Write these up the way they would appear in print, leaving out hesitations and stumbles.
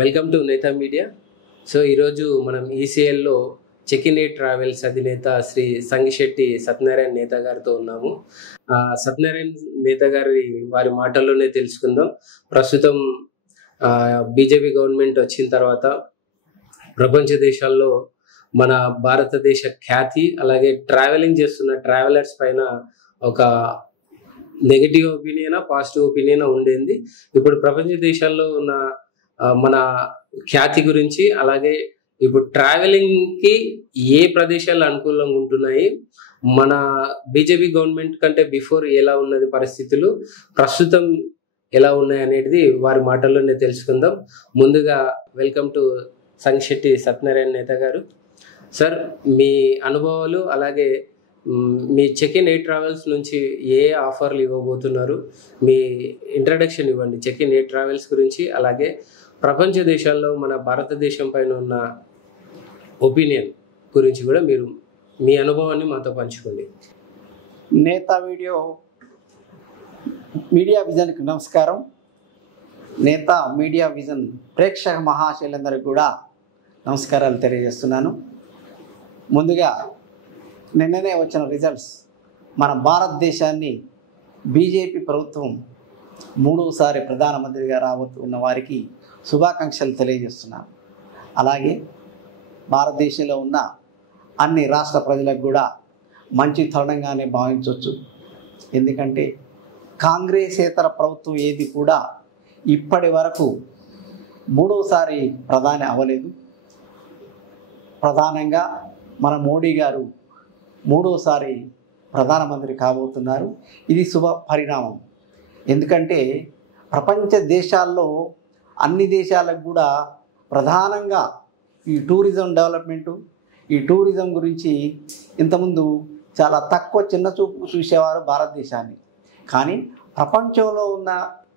Welcome to నేతా media. So ఈరోజు మనం ఈసీఎల్లో check-in eight travels అధినేత శ్రీ సంగిశెట్టి సత్యనారాయణ నేత గారితో ఉన్నాము. సత్యనారాయణ నేత గారి వారి మాటల్లోనే తెలుసుకుందాం. ప్రస్తుతం బీజేపీ గవర్నమెంట్ వచ్చిన తర్వాత ప్రపంచ దేశాల్లో మన భారతదేశ ఖ్యాతి, అలాగే ట్రావెలింగ్ చేస్తున్న ట్రావెలర్స్ పైన ఒక నెగటివ్ ఒపీనియన్, పాజిటివ్ ఒపీనియన్ ఉండేది. ఇప్పుడు ప్రపంచ దేశాల్లో ఉన్న మన ఖ్యాతి గురించి, అలాగే ఇప్పుడు ట్రావెలింగ్కి ఏ ప్రదేశాలు అనుకూలంగా ఉంటున్నాయి, మన బీజేపీ గవర్నమెంట్ కంటే బిఫోర్ ఎలా ఉన్నది పరిస్థితులు, ప్రస్తుతం ఎలా ఉన్నాయి అనేది వారి మాటల్లోనే తెలుసుకుందాం. ముందుగా వెల్కమ్ టు సంగిశెట్టి సత్యనారాయణ నేత గారు. సార్, మీ అనుభవాలు, అలాగే మీ చెకిన్ ఎయిట్ ట్రావెల్స్ నుంచి ఏ ఆఫర్లు ఇవ్వబోతున్నారు, మీ ఇంట్రడక్షన్ ఇవ్వండి చెకిన్ ఎయిట్ ట్రావెల్స్ గురించి, అలాగే ప్రపంచ దేశాల్లో మన భారతదేశం పైన ఉన్న ఒపీనియన్ గురించి కూడా మీరు మీ అనుభవాన్ని మాతో పంచుకోండి. నేతా మీడియా విజన్కి నమస్కారం. నేతా మీడియా విజన్ ప్రేక్షక మహాశైలందరికీ కూడా నమస్కారాలు తెలియజేస్తున్నాను. ముందుగా నిన్ననే వచ్చిన రిజల్ట్స్, మన భారతదేశాన్ని బీజేపీ ప్రభుత్వం మూడోసారి ప్రధానమంత్రిగా రాబోతున్న వారికి శుభాకాంక్షలు తెలియజేస్తున్నాను. అలాగే భారతదేశంలో ఉన్న అన్ని రాష్ట్ర ప్రజలకు కూడా మంచి తరుణంగానే భావించవచ్చు. ఎందుకంటే కాంగ్రెసేతర ప్రభుత్వం ఏది కూడా ఇప్పటి వరకు మూడోసారి ప్రధాని అవ్వలేదు. ప్రధానంగా మన మోడీ గారు మూడోసారి ప్రధానమంత్రి కాబోతున్నారు. ఇది శుభ పరిణామం. ఎందుకంటే ప్రపంచ దేశాల్లో అన్ని దేశాలకు కూడా ప్రధానంగా ఈ టూరిజం డెవలప్మెంటు, ఈ టూరిజం గురించి ఇంతకుముందు చాలా తక్కువ చిన్న చూపు చూసేవారు భారతదేశాన్ని. కానీ ప్రపంచంలో ఉన్న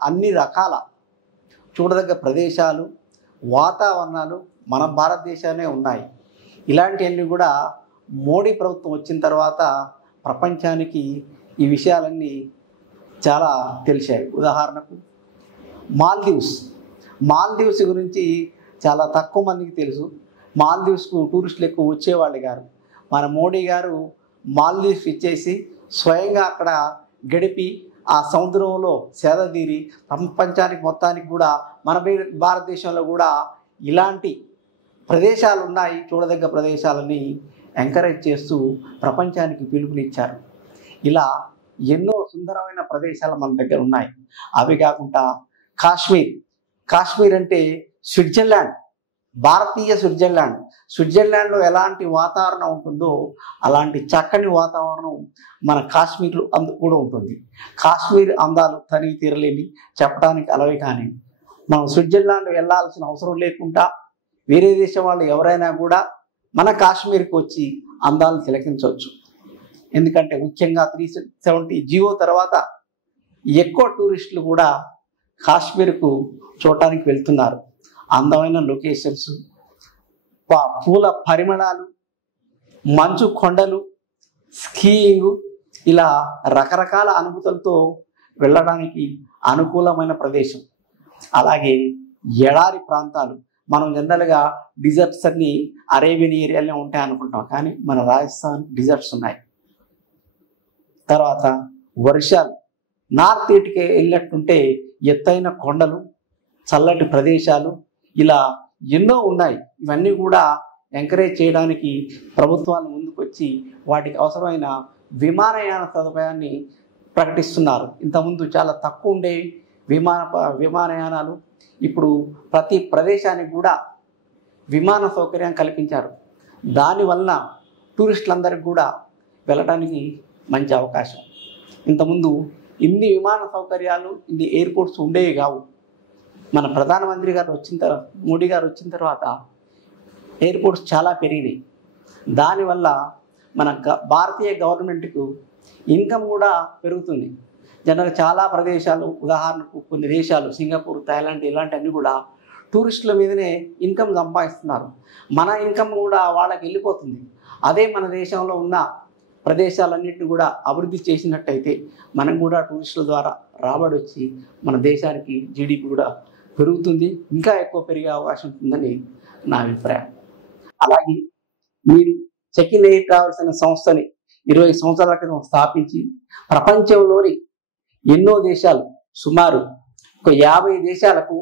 అన్ని రకాల చూడదగ్గ ప్రదేశాలు, వాతావరణాలు మన భారతదేశానే ఉన్నాయి. ఇలాంటివన్నీ కూడా మోడీ ప్రభుత్వం వచ్చిన తర్వాత ప్రపంచానికి ఈ విషయాలన్నీ చాలా తెలిసాయి. ఉదాహరణకు మాల్దీవ్స్ గురించి చాలా తక్కువ మందికి తెలుసు. మాల్దీవ్స్కు టూరిస్టులు ఎక్కువ వచ్చేవాళ్ళు గారు. మన మోడీ గారు మాల్దీవ్స్ ఇచ్చేసి స్వయంగా అక్కడ గడిపి ఆ సముద్రంలో సేదతీరి ప్రపంచానికి మొత్తానికి కూడా మన భారతదేశంలో కూడా ఇలాంటి ప్రదేశాలు ఉన్నాయి, చూడదగ్గ ప్రదేశాలని ఎంకరేజ్ చేస్తూ ప్రపంచానికి పిలుపునిచ్చారు. ఇలా ఎన్నో సుందరమైన ప్రదేశాలు మన దగ్గర ఉన్నాయి. అవి కాకుండా కాశ్మీర్ అంటే స్విట్జర్లాండ్, భారతీయ స్విట్జర్లాండ్లో ఎలాంటి వాతావరణం ఉంటుందో అలాంటి చక్కని వాతావరణం మన కాశ్మీర్లో కూడా ఉంటుంది. కాశ్మీర్ అందాలు తనివి తీరలేని, చెప్పడానికి అలవే. కానీ మనం స్విట్జర్లాండ్ వెళ్ళాల్సిన అవసరం లేకుండా వేరే దేశం వాళ్ళు ఎవరైనా కూడా మన కాశ్మీర్కి వచ్చి అందాలు తిలకించవచ్చు. ఎందుకంటే ముఖ్యంగా 370 జీవో తర్వాత ఎక్కువ టూరిస్టులు కూడా కాశ్మీర్కు చూడటానికి వెళ్తున్నారు. అందమైన లొకేషన్స్, పూల పరిమళాలు, మంచు కొండలు, స్కీయింగ్, ఇలా రకరకాల అనుభూతులతో వెళ్ళడానికి అనుకూలమైన ప్రదేశం. అలాగే ఎడారి ప్రాంతాలు, మనం జనరల్గా డిజర్ట్స్ అన్ని అరేబియన్ ఏరియాలో ఉంటాయి అనుకుంటాం, కానీ మన రాజస్థాన్ డిజర్ట్స్ ఉన్నాయి. తర్వాత వర్షాలు, నార్త్ ఈస్ట్కి వెళ్ళినట్టుంటే ఎత్తైన కొండలు, చల్లటి ప్రదేశాలు, ఇలా ఎన్నో ఉన్నాయి. ఇవన్నీ కూడా ఎంకరేజ్ చేయడానికి ప్రభుత్వాలు ముందుకొచ్చి వాటికి అవసరమైన విమానయాన సదుపాయాన్ని ప్రకటిస్తున్నారు. ఇంతకుముందు చాలా తక్కువ ఉండే విమానయానాలు ఇప్పుడు ప్రతి ప్రదేశానికి కూడా విమాన సౌకర్యం కల్పించారు. దానివల్ల టూరిస్టులందరికీ కూడా వెళ్ళడానికి మంచి అవకాశం. ఇంతకుముందు ఇన్ని విమాన సౌకర్యాలు, ఇన్ని ఎయిర్పోర్ట్స్ ఉండేవి కావు. మన ప్రధానమంత్రి గారు మోడీ గారు వచ్చిన తర్వాత ఎయిర్పోర్ట్స్ చాలా పెరిగినాయి. దానివల్ల మన భారతీయ గవర్నమెంట్కు ఇన్కమ్ కూడా పెరుగుతుంది. జనరల్గా చాలా ప్రదేశాలు, ఉదాహరణకు కొన్ని దేశాలు సింగపూర్, థాయిలాండ్ ఇలాంటివన్నీ కూడా టూరిస్టుల మీదనే ఇన్కమ్ సంపాదిస్తున్నారు. మన ఇన్కమ్ కూడా వాళ్ళకి వెళ్ళిపోతుంది. అదే మన దేశంలో ఉన్న ప్రదేశాలన్నింటినీ కూడా అభివృద్ధి చేసినట్టయితే మనం కూడా టూరిస్టుల ద్వారా రాబడి వచ్చి మన దేశానికి జీడిపి కూడా పెరుగుతుంది, ఇంకా ఎక్కువ పెరిగే అవకాశం ఉంటుందని నా అభిప్రాయం. అలాగే మీరు చెక్ ఇన్ ఎయిర్ ట్రావెల్స్ అనే సంస్థని 20 సంవత్సరాల క్రితం స్థాపించి ప్రపంచంలోని ఎన్నో దేశాలు, సుమారు ఒక 50 దేశాలకు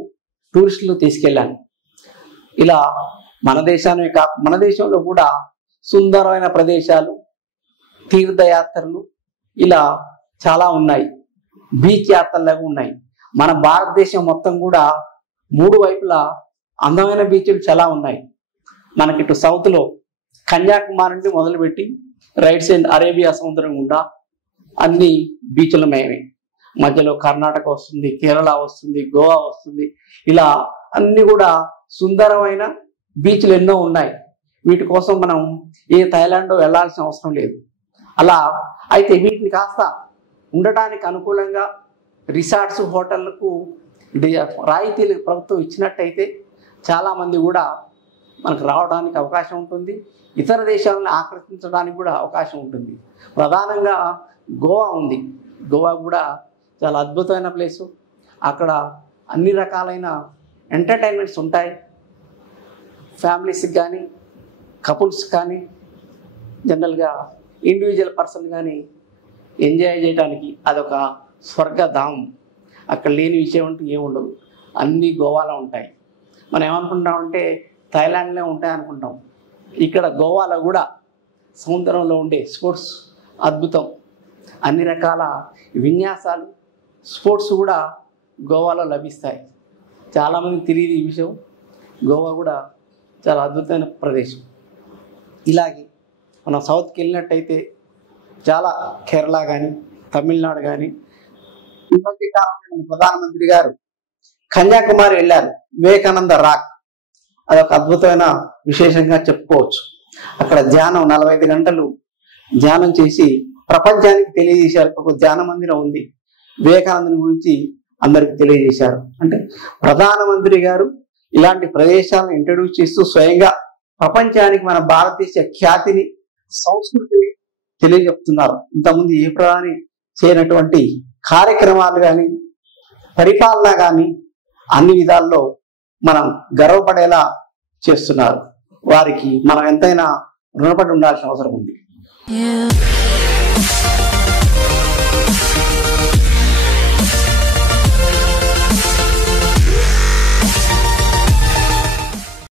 టూరిస్టులు తీసుకెళ్ళాను. ఇలా మన దేశంలో కూడా సుందరమైన ప్రదేశాలు, తీర్థయాత్రలు ఇలా చాలా ఉన్నాయి. బీచ్ యాత్రలు ఉన్నాయి. మన భారతదేశం మొత్తం కూడా 3 వైపులా అందమైన బీచ్లు చాలా ఉన్నాయి. మనకి ఇటు సౌత్లో కన్యాకుమారి నుండి మొదలుపెట్టి రైట్ సైడ్ అరేబియా సముద్రం గుండా అన్ని బీచ్లు మేమే. మధ్యలో కర్ణాటక వస్తుంది, కేరళ వస్తుంది, గోవా వస్తుంది. ఇలా అన్ని కూడా సుందరమైన బీచ్లు ఎన్నో ఉన్నాయి. వీటి కోసం మనం ఏ థాయిలాండ్ వెళ్ళాల్సిన అవసరం లేదు. అలా అయితే వీటిని కాస్త ఉండటానికి అనుకూలంగా రిసార్ట్స్, హోటళ్లకు రాయితీలు ప్రభుత్వం ఇచ్చినట్టయితే చాలామంది కూడా మనకు రావడానికి అవకాశం ఉంటుంది. ఇతర దేశాలను ఆకర్షించడానికి కూడా అవకాశం ఉంటుంది. ప్రధానంగా గోవా ఉంది. గోవా కూడా చాలా అద్భుతమైన ప్లేసు. అక్కడ అన్ని రకాలైన ఎంటర్టైన్మెంట్స్ ఉంటాయి. ఫ్యామిలీస్కి కానీ, కపుల్స్ కానీ, జనరల్గా ఇండివిజువల్ పర్సన్ కానీ ఎంజాయ్ చేయడానికి అదొక స్వర్గధామం. అక్కడ లేని విషయం అంటూ ఏముండదు. అన్నీ గోవాలో ఉంటాయి. మనం ఏమనుకుంటామంటే థాయిలాండ్లో ఉంటాయి అనుకుంటాం. ఇక్కడ గోవాలో కూడా సముద్రంలో ఉండే స్పోర్ట్స్ అద్భుతం. అన్ని రకాల విన్యాసాలు, స్పోర్ట్స్ కూడా గోవాలో లభిస్తాయి. చాలామందికి తెలియదు ఈ విషయం. గోవా కూడా చాలా అద్భుతమైన ప్రదేశం. ఇలాగే మనం సౌత్కి వెళ్ళినట్టయితే చాలా కేరళ కానీ, తమిళనాడు కానీ, ఈ మధ్య కాలంలో ప్రధానమంత్రి గారు కన్యాకుమారి వెళ్ళారు. వివేకానంద రాక్ అదొక అద్భుతమైన విశేషంగా చెప్పుకోవచ్చు. అక్కడ ధ్యానం 45 గంటలు ధ్యానం చేసి ప్రపంచానికి తెలియజేశారు. ఒక ధ్యాన మందిరం ఉంది. వివేకానందుని గురించి అందరికి తెలియజేశారు. అంటే ప్రధానమంత్రి గారు ఇలాంటి ప్రదేశాలను ఇంట్రడ్యూస్ చేస్తూ స్వయంగా ప్రపంచానికి మన భారతదేశ ఖ్యాతిని, సంస్కృతిని తెలియజెప్తున్నారు. ఇంతకుముందు ఏ ప్రధాని చేయనటువంటి కార్యక్రమాలు కానీ, పరిపాలన కానీ అన్ని విధాల్లో మనం గర్వపడేలా చేస్తున్నారు. వారికి మనం ఎంతైనా రుణపడి ఉండాల్సిన అవసరం ఉంది.